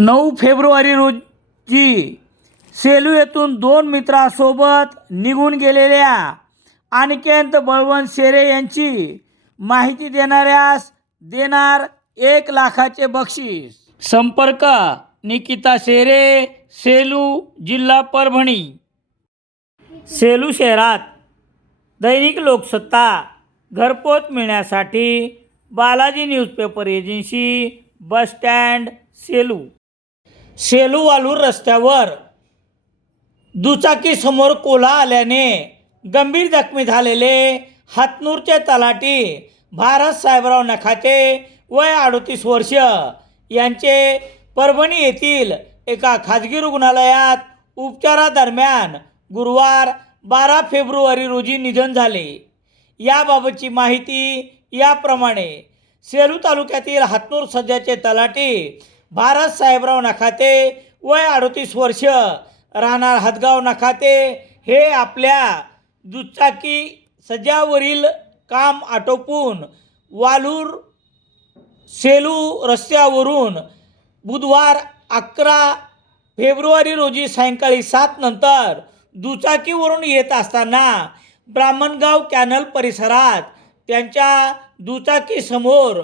9 February रोजी सेलू येथून 2 मित्रांसोबत निघून गेलेल्या अनिकेत बळवंत शेरे यांची माहिती देणाऱ्यास देणार 1 लाखाचे बक्षीस। संपर्क निकिता शेरे, सेलू, जिल्हा परभणी। सेलू शहरात दैनिक लोकसत्ता घरपोच मिळण्यासाठी Balaji newspaper agency, bus stand, Selu. Selu Walur रस्त्यावर दुचाकी समोर कोला आल्याने गंभीर जखमी झालेले हातनूरचे तलाठी भारत साहेबराव नखाते वय 38 वर्ष यांचे परभणी येथील एका खाजगी रुग्णालयात उपचारादरम्यान गुरुवार 12 फेब्रुवारी रोजी निधन झाले। याबाबतची माहिती याप्रमाणे। सेलू तालुक्यातील हातनूर सध्याचे तलाठी भारत साहेबराव नखाते वय 38 वर्ष राहणार हदगाव नखाते हे आपल्या दुचाकी सज्जावरील काम आटोपून वालूर सेलू रस्त्यावरून बुधवार 11 फेब्रुवारी रोजी सायंकाळी 7 नंतर दुचाकीवरून येत असताना ब्राह्मणगाव कॅनल परिसरात त्यांच्या दुचाकीसमोर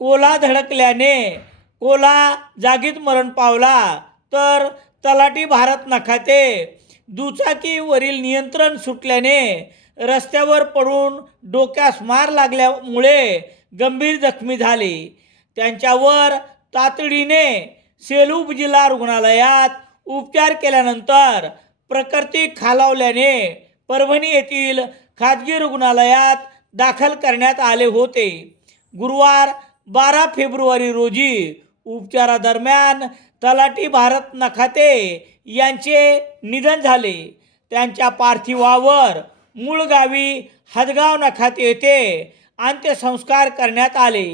कोला धडकल्याने कोला जागीच मरण पावला, तर तलाठी भारत नखाते दुचाकीवरील नियंत्रण सुटल्याने रस्त्यावर पडून डोक्यास मार लागल्यामुळे गंभीर जखमी झाले। त्यांच्यावर तातडीने सेलू जिल्हा रुग्णालयात उपचार केल्यानंतर प्रकृती खालावल्याने परभणी येथील खाजगी रुग्णालयात दाखल करण्यात आले होते। गुरुवार 12 फेब्रुवारी रोजी उपचारादरम्यान तलाठी भारत नखाते यांचे निधन झाले। त्यांच्या पार्थिवावर मूळ गावी हदगाव नखाते येथे अंत्यसंस्कार करण्यात आले।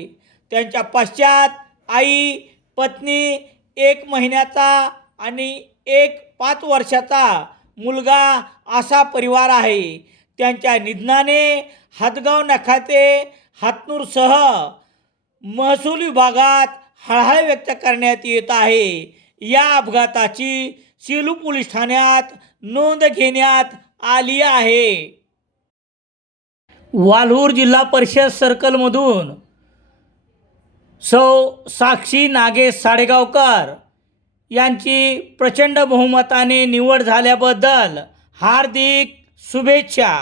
त्यांच्या पश्चात आई, पत्नी, 1 महिन्याचा आणि 1 5 वर्षाचा मुलगा असा परिवार आहे। त्यांच्या निधनाने हदगाव नखाते हातनूरसह महसूल विभागात हळहळ व्यक्त करण्यात येत आहे। या अपघाताची सेलू पोलीस ठाण्यात नोंद घेण्यात आली आहे। वालूर जिल्हा परिषद सर्कलमधून साक्षी नागेश साडेगावकर यांची प्रचंड बहुमताने निवड झाल्याबद्दल हार्दिक शुभेच्छा।